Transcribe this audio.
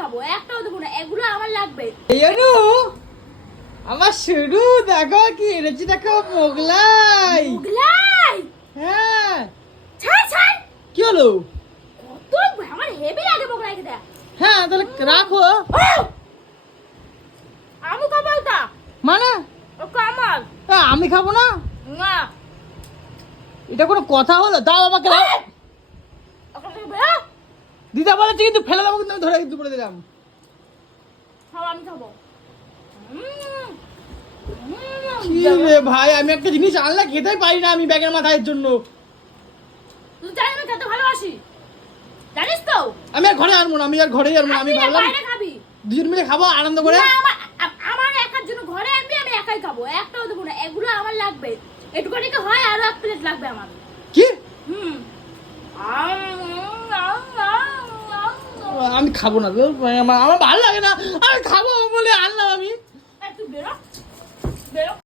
খাবো, একটাও দেবো না, এগুলো আমার লাগবে। এই অনু আমার শুরু দেখো কি এনেছি, দেখো মোগলাই। মোগলাই? হ্যাঁ ছাড় ছাড়। কি হলো? কত আমার হেভি লাগে মোগলাই খেতে। হ্যাঁ তাহলে রাখো। আমি খাবো ওটা। মানে ওটা আমার। আমি খাবো না? না। এটা কোনো কথা হলো? দাও আমাকে দাও। ওটা থেকে বেরো। দিদা বলেছে কিন্তু ফেলে দেবো, কিন্তু আমি ধরে কিন্তু বলে দিলাম। খাও, আমি খাবো। কি রে ভাই, আমি একটা জিনিস আনলে খেতেই পারি না আমি ব্যাগের মাথায় জন্য। তুই জানিস আমি খেতে ভালোবাসি, জানিস তো। আমি আর ঘরে আনবো না, আমি আর ঘরেই আনবো না। আমি ভাবলাম বাইরে খাবি। দুজন মিলে খাবো আনন্দ করে। না, আমার একার জন্য ঘরে আনবি, আমি একাই খাবো, একটাও দেবো না, এগুলো আমার লাগবে। এটুকুনি কি হয়, আরো এক প্লেট লাগবে আমার। কি? হুম। আমি খাবো না, আমার ভালো লাগে না, আমি খাবো বলে আনলাম আমি। তুই বেরো বেরো।